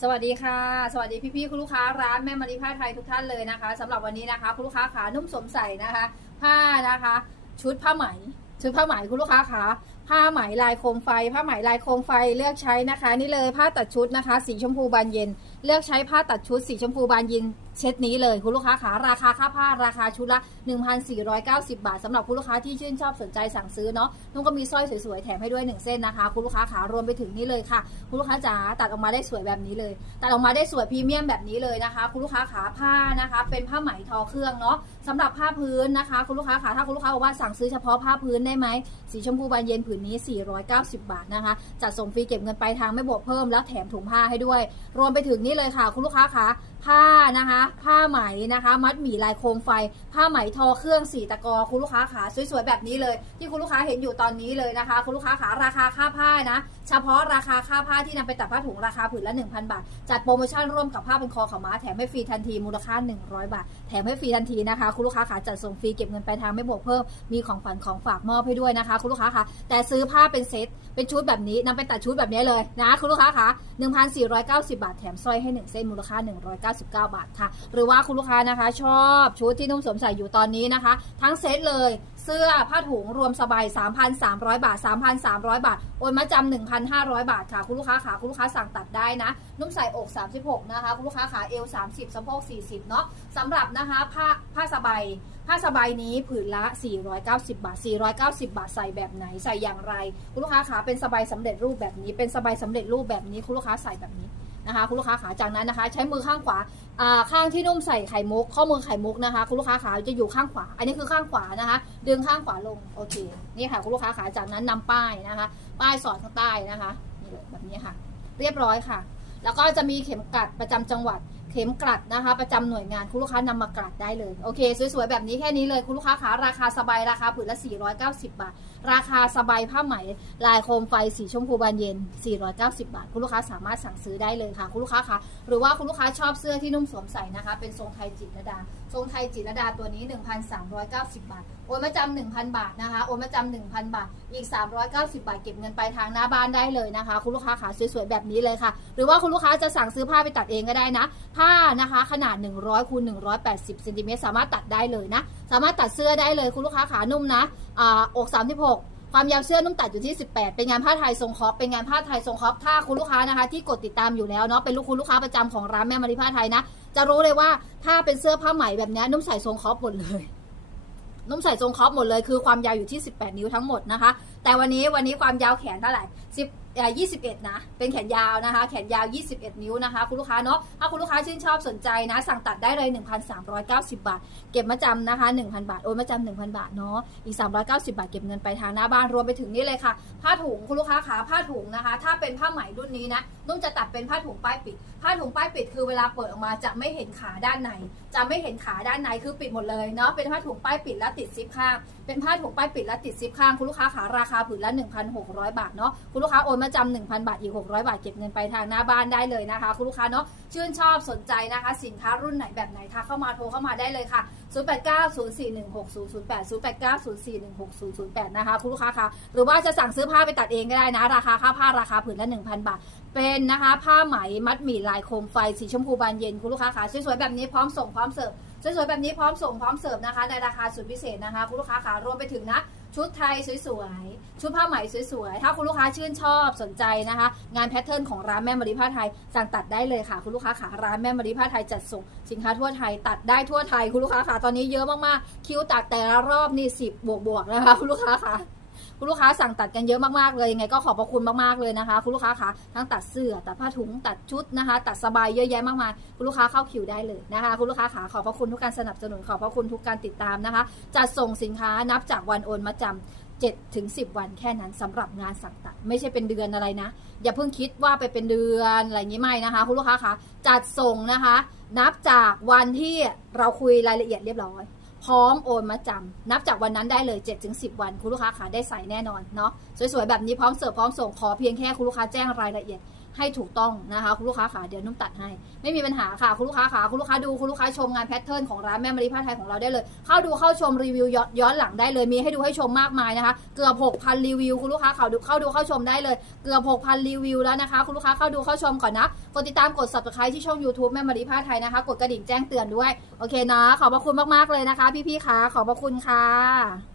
สวัสดีค่ะ สวัสดีพี่ๆคุณลูกค้าร้านแม่มารีผ้าไทยทุกท่านเลยนะคะสำหรับวันนี้นะคะ คุณลูกค้าขานุ่มสมใสนะคะ ผ้านะคะ ชุดผ้าไหม ชุดผ้าไหมคุณลูกค้าขาผ้าไหมลายโคมไฟ ผ้าไหมลายโคมไฟเลือกใช้นะคะ นี่เลยผ้าตัดชุดนะคะ สีชมพูบานเย็น เลือกใช้ผ้าตัดชุดสีชมพูบานเย็นเช็ดนี้เลยคุณลูกค้าขาราคาค่าผ้าราคาชุดละ 1,490 บาทสำหรับคุณลูกค้าที่ชื่นชอบสนใจสั่งซื้อเนาะนุ่นก็มีสร้อยสวยๆแถมให้ด้วยหนึ่งเส้นนะคะคุณลูกค้าขารวมไปถึงนี่เลยค่ะ คุณลูกค้าจ๋าตัดออกมาได้สวยแบบนี้เลย ตัดออกมาได้สวยพรีเมียมแบบนี้เลยนะคะ คุณลูกค้าขาผ้านะคะ เป็นผ้าไหมทอเครื่องเนาะสำหรับผ้าพื้นนะคะ คุณลูกค้าขาถ้าคุณลูกค้าบอกว่าสั่งซื้อเฉพาะผ้าพื้นได้ไหมสีชมพูบานเย็นผืนนี้ 490 บาทนะคะจัดส่งฟรีเก็บเงินปลายทางไม่บวกเพิ่มแล้วแถมถุงผ้าให้ด้วย รวมไปถึงนี่เลยค่ะ คุณลูกค้าคะ ผ้านะคะ ผ้าไหมนะคะ มัดหมี่ลายโคมไฟ ผ้าไหมทอเครื่องสีตะกอคุณลูกค้าขาสวยๆแบบนี้เลย ที่คุณลูกค้าเห็นอยู่ตอนนี้เลยนะคะ คุณลูกค้าขาราคาค่าผ้านะ เฉพาะราคาค่าผ้าที่นำไปตัดผ้าถุงราคาผืนละ 1,000 บาท จัดโปรโมชั่นร่วมกับผ้าเป็นคอขาม้าแถมให้ฟรีทันทีมูลค่า 100 บาท แถมให้ฟรีทันทีนะคะ คุณลูกค้าขาจัดส่งฟรีเก็บเงินปลายทางไม่บวกเพิ่มมีของขวัญของฝากมอบให้ด้วยนะคะ คุณลูกค้าคะแต่ซื้อผ้าเป็นเซตเป็นชุดแบบนี้นำไปตัดชุดแบบนี้เลยนะคุณลูกค้าคะ1,490 บาทแถมสร้อยให้1เส้นมูลค่า199 บาทค่ะ หรือว่าคุณลูกค้านะคะ ชอบชุดที่นุ่มสวมใส่อยู่ตอนนี้นะคะ ทั้งเซตเลยเสื้อผ้าถุงรวมสบาย 3,300 บาท 3,300 บาท โอนมาจำ1,500 บาทค่ะ คุณลูกค้าขาคุณลูกค้าสั่งตัดได้นะ นุ่มใส่อก 36 นะคะ คุณลูกค้าขาเอว 30 สะโพก 40 เนาะสำหรับนะคะผ้าผ้าสบายผ้าสบายนี้ผืนละ 490 บาท 490 บาทใส่แบบไหนใส่อย่างไร คุณลูกค้าขาเป็นสบายสำเร็จรูปแบบนี้ เป็นสบายสำเร็จรูปแบบนี้ คุณลูกค้าใส่แบบนี้ นะคะคุณลูกค้าขาจากนั้นนะคะ ใช้มือข้างขวาข้างที่นุ่มใส่ไข่มุก ข้อมือไข่มุกนะคะ คุณลูกค้าขาจะอยู่ข้างขวา อันนี้คือข้างขวานะคะ ดึงข้างขวาลงโอเคนี่ค่ะคุณลูกค้าขาจากนั้นนำป้ายนะคะ ป้ายสอดข้างใต้นะคะนี่เลยแบบนี้ค่ะ เรียบร้อยค่ะ แล้วก็จะมีเข็มกัดประจำจังหวัด เข็มกลัดนะคะ ประจำหน่วยงานคุณลูกค้านำมากลัดได้เลยโอเค สวยๆ แบบนี้แค่นี้เลยคุณลูกค้าขาราคาสบายราคาผืนละ 490 บาท ราคาสบายผ้าไหมลายโคมไฟสีชมพูบานเย็น 490 บาท คุณลูกค้าสามารถสั่งซื้อได้เลยค่ะ คุณลูกค้าคะหรือว่าคุณลูกค้าชอบเสื้อที่นุ่มสวมใส่นะคะ เป็นทรงไทยจิตรดา ทรงไทยจิตรดาตัวนี้ 1,390 บาทโอนมาจำ1,000บาทนะคะ โอนมาจำ1,000บาท อีก 390 บาทเก็บเงินปลายทางหน้าบ้านได้เลยนะคะ คุณลูกค้าขาสวยๆ แบบนี้เลยค่ะ หรือว่าคุณลูกค้าจะสั่งซื้อผ้าไปตัดเองก็ได้นะ ผ้านะคะขนาด 100คูณ180เซนติเมตรสามารถตัดได้เลยนะ สามารถตัดเสื้อได้เลยคุณลูกค้าขานุ่มนะอ่าอก 36ความยาวเสื้อนุ่มตัดอยู่ที่ 18 เป็นงานผ้าไทยทรงคอปเป็นงานผ้าไทยทรงคอปถ้าคุณลูกค้านะคะที่กดติดตามอยู่แล้วเนาะ เป็นลูกคุณลูกค้าประจำของร้านแม่มาริผ้าไทยนะ จะรู้เลยว่าถ้าเป็นเสื้อผ้าไหมแบบนี้นุ่มใส่ทรงคอปหมดเลย นุ่มใส่ทรงคอปหมดเลยคือความยาวอยู่ที่ 18 นิ้วทั้งหมดนะคะ แต่วันนี้วันนี้ความยาวแขนเท่าไหร่10เอ่อ21 นะ เป็นแขนยาวนะคะ แขนยาว 21 นิ้วนะคะ คุณลูกค้าเนาะ ถ้าคุณลูกค้าชื่นชอบสนใจนะ สั่งตัดได้เลย 1,390 บาท เก็บมาจำนะคะ 1,000 บาท โอนมาจำ1,000 บาทเนาะ อีก 390 บาท เก็บเงินไปทางหน้าบ้าน รวมไปถึงนี่เลยค่ะ ผ้าถุง คุณลูกค้าขาผ้าถุงนะคะ ถ้าเป็นผ้าไหมรุ่นนี้นะ นุ่มจะตัดเป็นผ้าถุงป้ายปิด ผ้าถุงป้ายปิดคือเวลาเปิดออกมาจะไม่เห็นขาด้านใน จะไม่เห็นขาด้านในคือปิดหมดเลยเนาะเป็นผ้าถุงป้ายปิดและติดซิปข้าง เป็นผ้าถุงป้ายปิดและติดซิปข้างคุณลูกค้าขาราคาผืนละ 1,600 บาทเนาะคุณลูกค้าโอนมาจำ 1,000 บาทอีก 600 บาทเก็บเงินไปทางหน้าบ้านได้เลยนะคะ คุณลูกค้าเนาะชื่นชอบสนใจนะคะ สินค้ารุ่นไหนแบบไหนทักเข้ามาโทรเข้ามาได้เลยค่ะ 0890416008 0890416008 นะคะคุณลูกค้าคะหรือว่าจะสั่งซื้อผ้าไปตัดเองก็ได้นะ ราคาค่าผ้าราคาผืนละ 1,000 บาท เป็นนะคะ ผ้าไหมมัดหมี่ลายโคมไฟสีชมพูบานเย็นคุณลูกค้าคะสวยๆแบบนี้พร้อมส่งพร้อมเสิร์ฟสวยๆแบบนี้พร้อมส่งพร้อมเสิร์ฟนะคะในราคาสุดพิเศษนะคะคุณลูกค้าขารวมไปถึงนะ ชุดไทยสวยๆ ชุดผ้าไหมสวยๆ ถ้าคุณลูกค้าชื่นชอบสนใจนะคะ งานแพทเทิร์นของร้านแม่มารีผ้าไทย สั่งตัดได้เลยค่ะ คุณลูกค้าขาร้านแม่มารีผ้าไทยจัดส่งสินค้าทั่วไทย ตัดได้ทั่วไทย คุณลูกค้าขาตอนนี้เยอะมากๆ คิวตัดแต่ละรอบนี่สิบบวกบวกๆนะคะคุณลูกค้าขา คุณลูกค้าสั่งตัดกันเยอะมากๆเลยยังไงก็ขอบพระคุณมากๆเลยนะคะ คุณลูกค้าคะทั้งตัดเสื้อตัดผ้าถุงตัดชุดนะคะ ตัดสบายเยอะแยะมากมายคุณลูกค้าเข้าคิวได้เลยนะคะ คุณลูกค้าขาขอบพระคุณทุกการสนับสนุนขอบพระคุณทุกการติดตามนะคะจัดส่งสินค้านับจากวันโอนมาจำ7ถึง10 วันแค่นั้นสำหรับงานสั่งตัดไม่ใช่เป็นเดือนอะไรนะ อย่าเพิ่งคิดว่าไปเป็นเดือนอะไรงี้ไม่นะคะ คุณลูกค้าคะจัดส่งนะคะ นับจากวันที่เราคุยรายละเอียดเรียบร้อย พร้อมโอนมาจำนับจากวันนั้นได้เลย7ถึงสิวันคุณลูกค้าขาได้ใส่แน่นอนเนาะสวยๆแบบนี้พร้อมเสิร์ฟพร้อมส่งขอเพียงแค่คุณลูกค้าแจ้งรายละเอียด ให้ถูกต้องนะคะคุณลูกค้าค่ะเดี๋ยวนุ่มตัดให้ ไม่มีปัญหาค่ะคุณลูกค้าค่ะคุณลูกค้าดูคุณลูกค้าชมงานแพทเทิร์นของร้านแม่มารีผ้าไทยของเราได้เลย เข้าดูเข้าชมรีวิวย้อนอนหลังได้เลยมีให้ดูให้ชมมากมายนะคะ เกือบ6,000รีวิวคุณลูกค้าเขาดูเข้าดูเข้าชมได้เลย เกือบ6,000รีวิวแล้วนะคะคุณลูกค้าเข้าดูเข้าชมก่อนนะกดติดตามกด subscribe ที่ช่อง YouTube แม่มารีผ้าไทยนะคะ กดกระดิ่งแจ้งเตือนด้วยโอเคนะขอบพระคุณมากๆเลยนะคะ พี่ๆค่ะขอบพระคุณค่ะ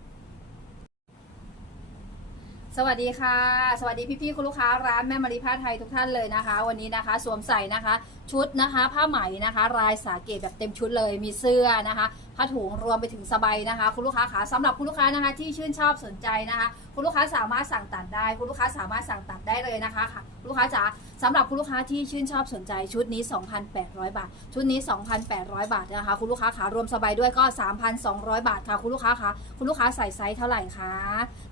สวัสดีค่ะ สวัสดีพี่ๆคุณลูกค้าร้านแม่มารีผ้าไทยทุกท่านเลยนะคะ วันนี้นะคะ สวมใส่นะคะ ชุดนะคะ ผ้าไหมนะคะ ลายสาเกตแบบเต็มชุดเลยมีเสื้อนะคะผ้าถุงรวมไปถึงสบายนะคะ คุณลูกค้าขาสำหรับคุณลูกค้านะคะ ที่ชื่นชอบสนใจนะคะ คุณลูกค้าสามารถสั่งตัดได้ คุณลูกค้าสามารถสั่งตัดได้เลยนะคะค่ะลูกค้าจ๋าสำหรับคุณลูกค้าที่ชื่นชอบสนใจชุดนี้ 2,800 บาท ชุดนี้ 2,800 บาทนะคะ คุณลูกค้าขารวมสบายด้วยก็ 3,200 บาทค่ะ คุณลูกค้าคะคุณลูกค้าใส่ไซส์เท่าไหร่คะ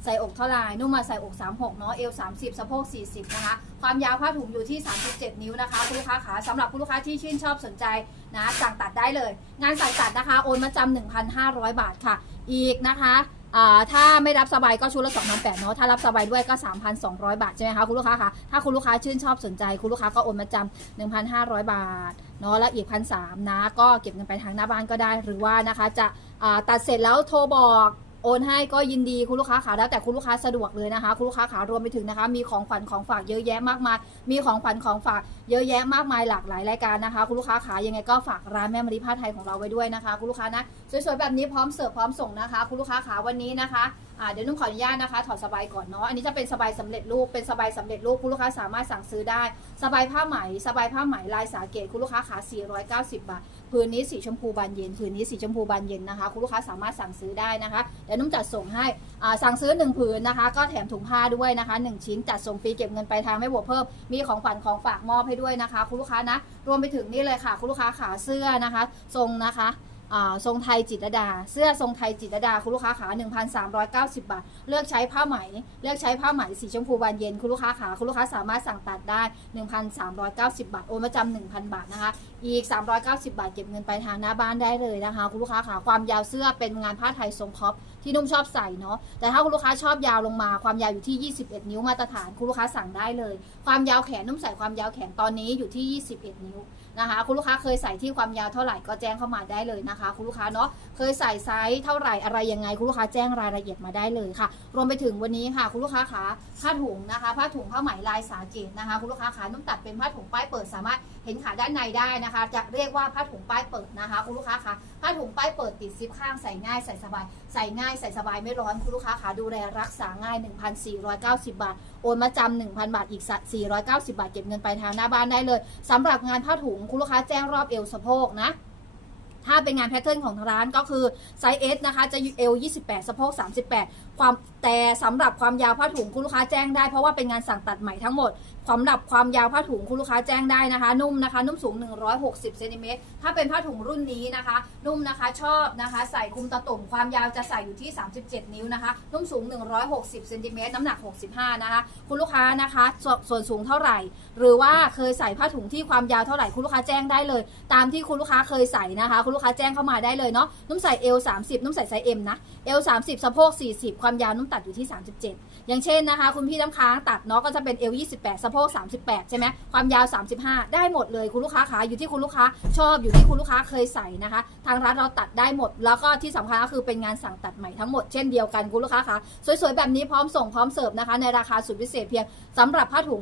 ใส่อกเท่าไหร่นุ่มมาใส่อก 36 เนาะเอว 30 สะโพก 40 นะคะ ความยาวผ้าถุงอยู่ที่ 37 นิ้วนะคะ คุณลูกค้าขาสำหรับคุณลูกค้าที่ชื่นชอบสนใจนะสั่งตัดได้เลย งานสั่งตัดนะคะโอนมาจำ1,500 บาทค่ะ อีกนะคะอ่า ถ้าไม่รับสบายก็ชุดละสองพันแปดเนาะถ้ารับสบายด้วยก็ 3,200 บาทใช่ไหมคะคุณลูกค้าคะถ้าคุณลูกค้าชื่นชอบสนใจ คุณลูกค้าก็โอนมาจำ1,500 บาทเนาะแล้วอีกพันสามนะ ก็เก็บเงินไปทางหน้าบ้านก็ได้ หรือว่านะคะจะตัดเสร็จแล้วโทรบอก โอนให้ก็ยินดีคุณลูกค้าขาแล้วแต่คุณลูกค้าสะดวกเลยนะคะ คุณลูกค้าขารวมไปถึงนะคะ มีของขวัญของฝากเยอะแยะมากมาย มีของขวัญของฝากเยอะแยะมากมายหลากหลายรายการนะคะ คุณลูกค้าขายังไงก็ฝากร้านแม่มารีผ้าไทยของเราไว้ด้วยนะคะ คุณลูกค้านะสวยๆแบบนี้พร้อมเสิร์ฟพร้อมส่งนะคะ คุณลูกค้าขาวันนี้นะคะ เดี๋ยวนุ่มขออนุญาตนะคะถอดสบายก่อนเนาะอันนี้จะเป็นสบายสำเร็จรูปเป็นสบายสำเร็จรูปคุณลูกค้าสามารถสั่งซื้อได้ สบายผ้าไหม สบายผ้าไหมลายสาเกตคุณลูกค้าขา490 บาทผืนนี้สีชมพูบานเย็นผืนนี้สีชมพูบานเย็นนะคะคุณลูกค้าสามารถสั่งซื้อได้นะคะเดี๋ยวนุ่มจัดส่งให้อ่าสั่งซื้อหนึ่งผืนนะคะ ก็แถมถุงผ้าด้วยนะคะหนึ่งชิ้นจัดส่งฟรีเก็บเงินไปลายทางไม่บวกเพิ่มมีของขวัญของฝากมอบให้ด้วยนะคะ คุณลูกค้านะรวมไปถึงนี่เลยค่ะ คุณลูกค้าขาเสื้อนะคะทรงนะคะ ทรงไทยจิตรดา เสื้อทรงไทยจิตรดาคุณลูกค้าขา1,390 บาท เลือกใช้ผ้าไหม เลือกใช้ผ้าไหมสีชมพูบานเย็นคุณลูกค้าขาคุณลูกค้าสามารถสั่งตัดได้ 1,390 บาท โอนมาจำ1,000 บาทนะคะ อีก 390 บาทเก็บเงินไปทางหน้าบ้านได้เลยนะคะคุณลูกค้าขาความยาวเสื้อเป็นงานผ้าไทยทรงครอปที่นุ่มชอบใส่เนาะ แต่ถ้าคุณลูกค้าชอบยาวลงมา ความยาวอยู่ที่ 21 นิ้วมาตรฐานคุณลูกค้าสั่งได้เลย ความยาวแขนนุ่มใส่ความยาวแขนตอนนี้อยู่ที่ 21 นิ้ว นะคะ คุณลูกค้าเคยใส่ที่ความยาวเท่าไหร่ก็แจ้งเข้ามาได้เลยนะคะ คุณลูกค้าเนาะเคยใส่ไซส์เท่าไหร่อะไรยังไง คุณลูกค้าแจ้งรายละเอียดมาได้เลยค่ะ รวมไปถึงวันนี้ค่ะ คุณลูกค้าขาผ้าถุงนะคะ ผ้าถุงผ้าไหมลายสาเกตนะคะ คุณลูกค้าขานุ่มตัดเป็นผ้าถุงป้ายเปิดสามารถ เห็นขาด้านในได้นะคะ จะเรียกว่าผ้าถุงป้ายเปิดนะคะคุณลูกค้าคะผ้าถุงป้ายเปิดติดซิปข้างใส่ง่ายใส่สบายใส่ง่ายใส่สบายไม่ร้อนคุณลูกค้าขาดูแลรักษาง่าย 1,490 บาท โอนมาจำ1,000 บาทอีก 490 บาทเก็บเงินไปลายทางหน้าบ้านได้เลยสำหรับงานผ้าถุงคุณลูกค้าแจ้งรอบเอวสะโพกนะถ้าเป็นงานแพทเทิร์นของทางร้านก็คือไซส์ S นะคะ จะเอว28 สะโพก 38 ความแต่สำหรับความยาวผ้าถุงคุณลูกค้าแจ้งได้เพราะว่าเป็นงานสั่งตัดใหม่ทั้งหมด สำหรับความยาวผ้าถุงคุณลูกค้าแจ้งได้นะคะ นุ่มนะคะ นุ่มสูง 160เซนติเมตรถ้าเป็นผ้าถุงรุ่นนี้นะคะ นุ่มนะคะชอบนะคะ ใส่คุมตะตุ่มความยาวจะใส่อยู่ที่ 37 นิ้วนะคะ นุ่มสูง 160เซนติเมตรน้ำหนัก 65 นะคะ คุณลูกค้านะคะสส่วนสูงเท่าไหร่ หรือว่าเคยใส่ผ้าถุงที่ความยาวเท่าไหร่คุณลูกค้าแจ้งได้เลย ตามที่คุณลูกค้าเคยใส่นะคะ คุณลูกค้าแจ้งเข้ามาได้เลยเนาะนุ่มใส่เอล30นุ่มใส่ไซส์ M นะเอล30สะโพก40 ความยาวนุ่มตัดอยู่ที่ 37 อย่างเช่นนะคะ คุณพี่น้ำค้างตัดเนาะก็จะเป็นเอล28สะโพก 38 ใช่ไหมความยาว 35 ได้หมดเลยคุณลูกค้าขาอยู่ที่คุณลูกค้าชอบอยู่ที่คุณลูกค้าเคยใส่นะคะ ทางร้านเราตัดได้หมด แล้วก็ที่สำคัญก็คือเป็นงานสั่งตัดใหม่ทั้งหมดเช่นเดียวกันคุณลูกค้าคะสวยๆ แบบนี้พร้อมส่งพร้อมเสิร์ฟนะคะในราคาสุดพิเศษเพียงสำหรับผ้าถุง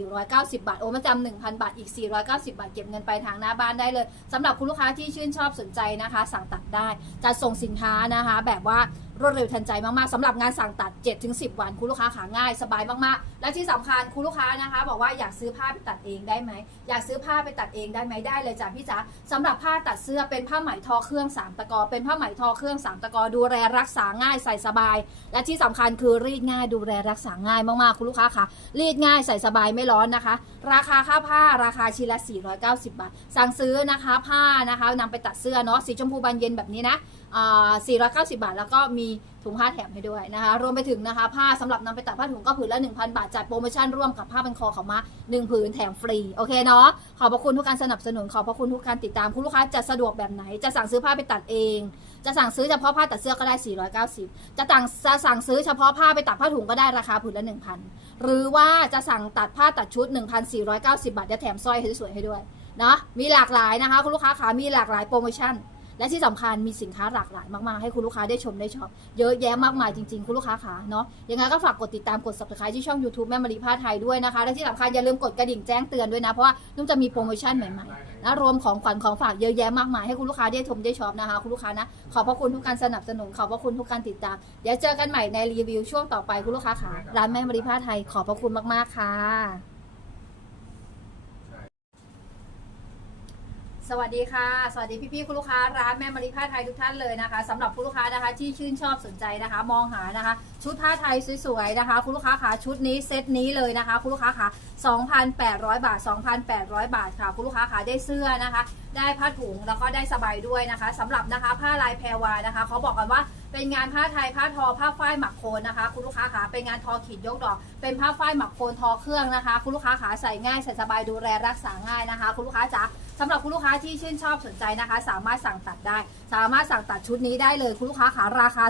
1,490 บาท โอนมาจำ1,000 บาทอีก 490 บาทเก็บเงินไปทางหน้าบ้านได้เลยสำหรับคุณลูกค้าที่ชื่นชอบสนใจนะคะ สั่งตัดได้จัดส่งสินค้านะคะ แบบว่า รวดเร็วทันใจมากๆสำหรับงานสั่งตัด 7-10 วันคุณลูกค้าขาง่ายสบายมากๆ และที่สำคัญคุณลูกค้านะคะ บอกว่าอยากซื้อผ้าไปตัดเองได้ไหมอยากซื้อผ้าไปตัดเองได้ไหมได้เลยจ้ะพี่จ๋าสำหรับผ้าตัดเสื้อเป็นผ้าไหมทอเครื่องสามตะกอเป็นผ้าไหมทอเครื่องสามตะกอดูแลรักษาง่ายใส่สบาย และที่สำคัญคือรีดง่ายดูแลรักษาง่ายมากๆคุณลูกค้าค่ะรีดง่ายใส่สบายไม่ร้อนนะคะ ราคาค่าผ้าราคาชิ้นละ 490 บาท สั่งซื้อนะคะผ้านะคะนำไปตัดเสื้อเนาะสีชมพูบานเย็นแบบนี้นะ490 บาท แล้วก็มีถุงผ้าแถมให้ด้วยนะคะ รวมไปถึงนะคะ ผ้าสำหรับนำไปตัดผ้าถุงก็ผืนละ 1,000 บาทจัดโปรโมชั่นร่วมกับผ้าพันคอเขามา1ผืนแถมฟรี โอเคเนาะ ขอบพระคุณทุกการสนับสนุน ขอบพระคุณทุกการติดตาม คุณลูกค้าจะสะดวกแบบไหน จะสั่งซื้อผ้าไปตัดเอง จะสั่งซื้อเฉพาะผ้าตัดเสื้อก็ได้ 490 จะสั่งจะสั่งซื้อเฉพาะผ้าไปตัดผ้าถุงก็ได้ราคาผืนละ 1,000 หรือว่าจะสั่งตัดผ้าตัดชุด 1,490 บาทจะแถมสร้อยให้สวยๆให้ด้วยเนาะมีหลากหลายนะคะ คุณลูกค้าขามีหลากหลายโปรโมชั่น และที่สำคัญมีสินค้าหลากหลายมากๆ ให้คุณลูกค้าได้ชมได้ชอบเยอะแยะมากมายจริงๆ คุณลูกค้าขาเนาะยังไงก็ฝากกดติดตามกด subscribe ที่ช่อง YouTube แม่มารีผ้าไทยด้วยนะคะ และที่สำคัญอย่าลืมกดกระดิ่งแจ้งเตือนด้วยนะ เพราะว่านุ่มจะมีโปรโมชั่นใหม่ๆนะรวมของขวัญของฝากเยอะแยะมากมายให้คุณลูกค้าได้ชมได้ชอบนะคะคุณลูกค้านะขอบพระคุณทุกการสนับสนุนขอบพระคุณทุกการติดตามเดี๋ยวเจอกันใหม่ในรีวิวช่วงต่อไปคุณลูกค้าขาร้านแม่มารีผ้าไทยขอบพระคุณมากๆค่ะ สวัสดีค่ะ สวัสดีพี่ๆคุณลูกค้าร้านแม่มารีผ้าไทยทุกท่านเลยนะคะสำหรับคุณลูกค้านะคะที่ชื่นชอบสนใจนะคะ มองหานะคะ ชุดผ้าไทยสวยๆนะคะ คุณลูกค้าขาชุดนี้เซตนี้เลยนะคะ คุณลูกค้าขา2,800 บาท 2,800 บาทค่ะ คุณลูกค้าขาได้เสื้อนะคะ ได้ผ้าถุงแล้วก็ได้สบายด้วยนะคะสำหรับนะคะผ้าลายแพรวานะคะเขาบอกกันว่าเป็นงานผ้าไทยผ้าทอผ้าฝ้ายหมักโคนนะคะ คุณลูกค้าขาเป็นงานทอขีดยกดอก เป็นผ้าฝ้ายหมักโคนทอเครื่องนะคะ คุณลูกค้าขาใส่ง่ายใส่สบายดูแลรักษาง่ายนะคะ คุณลูกค้าจ๋า สำหรับคุณลูกค้าที่ชื่นชอบสนใจนะคะ สามารถสั่งตัดได้ สามารถสั่งตัดชุดนี้ได้เลยคุณลูกค้าขาราคา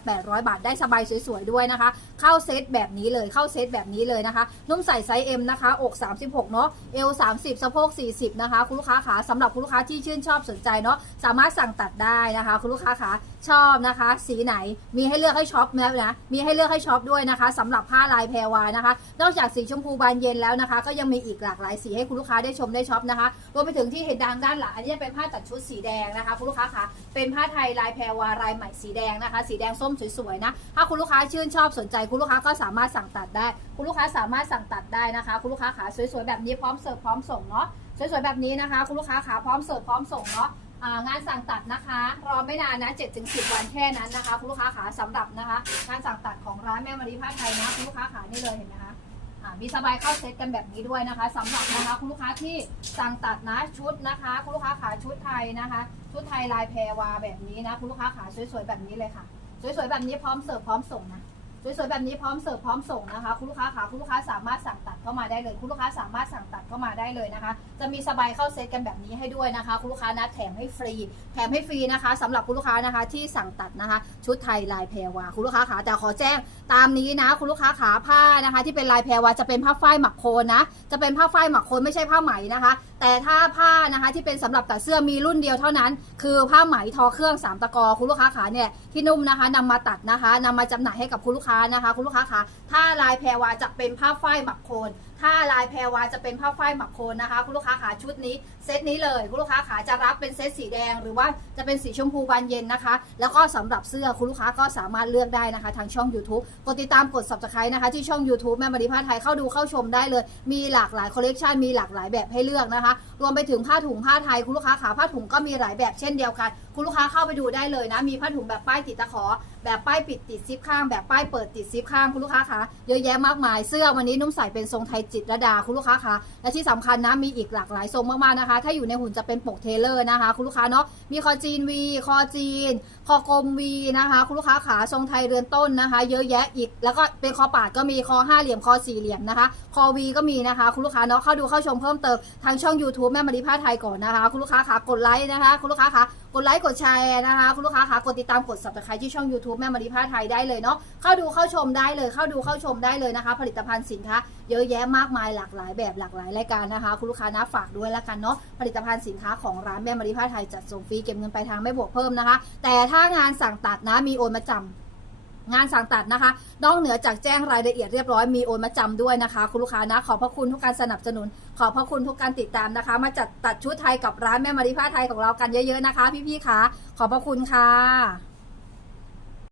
2,800 บาทได้สบายสวยๆด้วยนะคะ เข้าเซตแบบนี้เลยเข้าเซตแบบนี้เลยนะคะนุ่มใส่ไซส์ M นะคะอก 36 เนาะเอว 30 สะโพก 40 นะคะ คุณลูกค้าขาสำหรับคุณลูกค้าที่ชื่นชอบสนใจเนาะสามารถสั่งตัดได้นะคะ คุณลูกค้าขา ชอบนะคะ สีไหนมีให้เลือกให้ช็อปนะนะมีให้เลือกให้ช็อปด้วยนะคะสำหรับผ้าลายแพรวานะคะ นอกจากสีชมพูบานเย็นแล้วนะคะ ก็ยังมีอีกหลากหลายสีให้คุณลูกค้าได้ชมได้ช็อปนะคะรวมไปถึงที่เห็นดังด้านหลังอันนี้เป็นผ้าตัดชุดสีแดงนะคะคุณลูกค้าคะเป็นผ้าไทยลายแพรวาลายใหม่สีแดงนะคะ สีแดงส้มสวยๆนะถ้าคุณลูกค้าชื่นชอบสนใจคุณลูกค้าก็สามารถสั่งตัดได้ คุณลูกค้าสามารถสั่งตัดได้นะคะ คุณลูกค้าขาสวยๆแบบนี้พร้อมเสิร์ฟพร้อมส่งเนาะสวยๆแบบนี้นะคะ คุณลูกค้าขาพร้อมเสิร์ฟพร้อมส่งเนาะ งานสั่งตัดนะคะ รอไม่นานนะ7ถึง10วันแค่นั้นนะคะคุณลูกค้าขาสำหรับนะคะงานสั่งตัดของร้านแม่มารีผ้าไทยนะคุณลูกค้าขานี่เลยเห็นไหมคะมีสบายเข้าเซตกันแบบนี้ด้วยนะคะสำหรับนะคะคุณลูกค้าที่สั่งตัดนะชุดนะคะคุณลูกค้าขาชุดไทยนะคะ ชุดไทยลายแพรวาแบบนี้นะคุณลูกค้าขาสวยๆแบบนี้เลยค่ะ สวยๆแบบนี้พร้อมเสิร์ฟพร้อมส่งนะ สวยๆแบบนี้พร้อมเสิร์ฟพร้อมส่งนะคะ คุณลูกค้าคะคุณลูกค้าสามารถสั่งตัดเข้ามาได้เลย คุณลูกค้าสามารถสั่งตัดเข้ามาได้เลยนะคะ จะมีสบายเข้าเซตกันแบบนี้ให้ด้วยนะคะ คุณลูกค้านะแถมให้ฟรี แถมให้ฟรีนะคะสำหรับคุณลูกค้านะคะที่สั่งตัดนะคะ ชุดไทยลายแพรวาคุณลูกค้าคะแต่ขอแจ้ง ตามนี้นะ คุณลูกค้าขาผ้านะคะ ที่เป็นลายแพรวาจะเป็นผ้าฝ้ายหมักโคนนะ จะเป็นผ้าฝ้ายหมักโคนไม่ใช่ผ้าไหมนะคะ แต่ถ้าผ้านะคะที่เป็นสำหรับตัดเสื้อมีรุ่นเดียวเท่านั้น คือผ้าไหมทอเครื่องสามตะกอคุณลูกค้าขาเนี่ยที่นุ่มนะคะนำมาตัดนะคะนำมาจำหน่ายให้กับคุณลูกค้านะคะ คุณลูกค้าขาถ้าลายแพรวาจะเป็นผ้าฝ้ายหมักโคน ถ้าลายแพรวาจะเป็นผ้าฝ้ายหมักโคนนะคะ คุณลูกค้าขาชุดนี้เซตนี้เลยคุณลูกค้าขาจะรับเป็นเซตสีแดง หรือว่าจะเป็นสีชมพูบานเย็นนะคะ แล้วก็สำหรับเสื้อคุณลูกค้าก็สามารถเลือกได้นะคะ ทางช่อง YouTube กดติดตามกด subscribe นะคะ ที่ช่อง YouTube แม่มาริพาไทยเข้าดูเข้าชมได้เลย มีหลากหลายคอลเลกชันมีหลากหลายแบบให้เลือกนะคะ รวมไปถึงผ้าถุงผ้าไทยคุณลูกค้าขาผ้าถุงก็มีหลายแบบเช่นเดียวกันคุณลูกค้าเข้าไปดูได้เลยนะ มีผ้าถุงแบบป้ายติดตะขอ แบบป้ายปิดติดซิปข้าง แบบป้ายเปิดติดซิปข้างคุณลูกค้าคะเยอะแยะมากมาย เสื้อวันนี้นุ่มใส่เป็นทรงไทยจิตรดาคุณลูกค้าคะและที่สำคัญนะมีอีกหลากหลายทรงมากๆนะคะ ถ้าอยู่ในหุ่นจะเป็นปกเทเลอร์นะคะ คุณลูกค้าเนาะมีคอจีนวีคอจีน คอกลมวีนะคะ คุณลูกค้าขาทรงไทยเรือนต้นนะคะ เยอะแยะอีก แล้วก็เป็นคอปาดก็มีคอห้าเหลี่ยมคอสี่เหลี่ยมนะคะคอวีก็มีนะคะ คุณลูกค้าเนาะเข้าดูเข้าชมเพิ่มเติมทางช่อง YouTube แม่มาริพาไทยก่อนนะคะ คุณลูกค้าขากดไลค์นะคะ คุณลูกค้าขา กดไลค์กดแชร์นะคะ คุณลูกค้าขากดติดตามกด subscribe ที่ช่อง YouTube แม่มาริพาไทยได้เลยเนาะเข้าดูเข้าชมได้เลย เข้าดูเข้าชมได้เลยนะคะ ผลิตภัณฑ์สินค้าเยอะแยะมากมายหลากหลายแบบหลากหลายรายการนะคะ คุณลูกค้านะฝากด้วยละกันเนาะผลิตภัณฑ์สินค้าของร้านแม่มาริพาไทยจัดส่งฟรีเก็บเงินปลายทางไม่บวกเพิ่มนะคะ แต่ถ้างานสั่งตัดนะมีโอนมาจำงานสั่งตัดนะคะ นอกเหนือจากแจ้งรายละเอียดเรียบร้อยมีโอนมาจำด้วยนะคะ คุณลูกค้านะ ขอบพระคุณทุกการสนับสนุน ขอบพระคุณทุกการติดตามนะคะ มาจัดตัดชุดไทยกับร้านแม่มาริผ้าไทยของเรากันเยอะๆนะคะ พี่ๆคะขอบพระคุณค่ะ